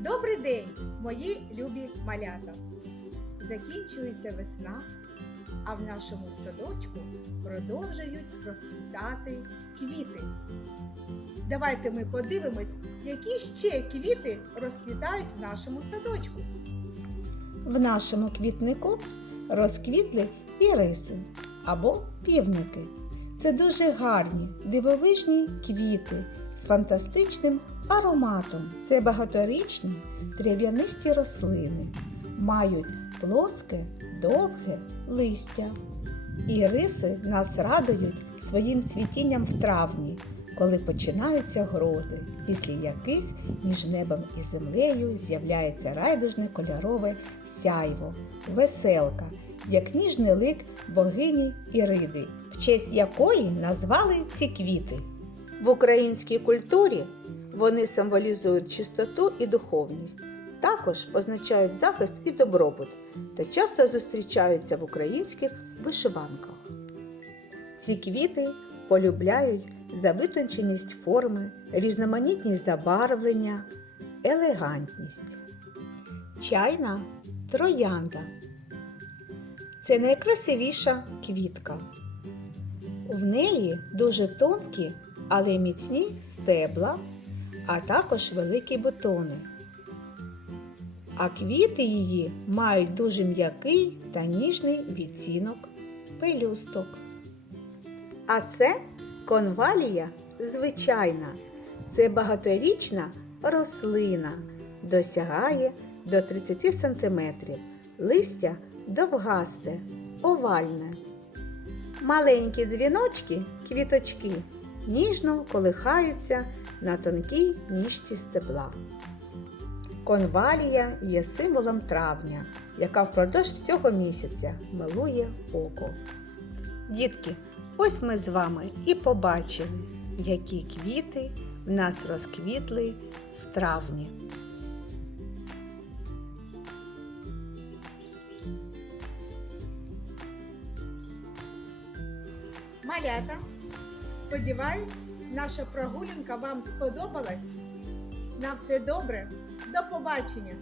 Добрий день, мої любі малята! Закінчується весна, а в нашому садочку продовжують розквітати квіти. Давайте ми подивимось, які ще квіти розквітають в нашому садочку. В нашому квітнику розквітли іриси або півники. Це дуже гарні, дивовижні квіти з фантастичним ароматом. Це багаторічні трав'янисті рослини, мають плоске, довге листя. Іриси нас радують своїм цвітінням в травні, коли починаються грози, після яких між небом і землею з'являється райдужне кольорове сяйво, веселка, як ніжний лик богині Іриди, в честь якої назвали ці квіти. В українській культурі вони символізують чистоту і духовність, також позначають захист і добробут та часто зустрічаються в українських вишиванках. Ці квіти полюбляють за витонченість форми, різноманітність забарвлення, елегантність. Чайна троянда. Це найкрасивіша квітка. В неї дуже тонкі, але міцні стебла, а також великі бутони. А квіти її мають дуже м'який та ніжний відцінок пелюсток. А це конвалія звичайна. Це багаторічна рослина, досягає до 30 см. Листя довгасте, овальне. Маленькі дзвіночки, квіточки, ніжно колихаються на тонкій ніжці стебла. Конвалія є символом травня, яка впродовж всього місяця милує око. Дітки, ось ми з вами і побачили, які квіти в нас розквітли в травні. Малята, сподіваюсь, наша прогулянка вам сподобалась. На все добре, до побачення!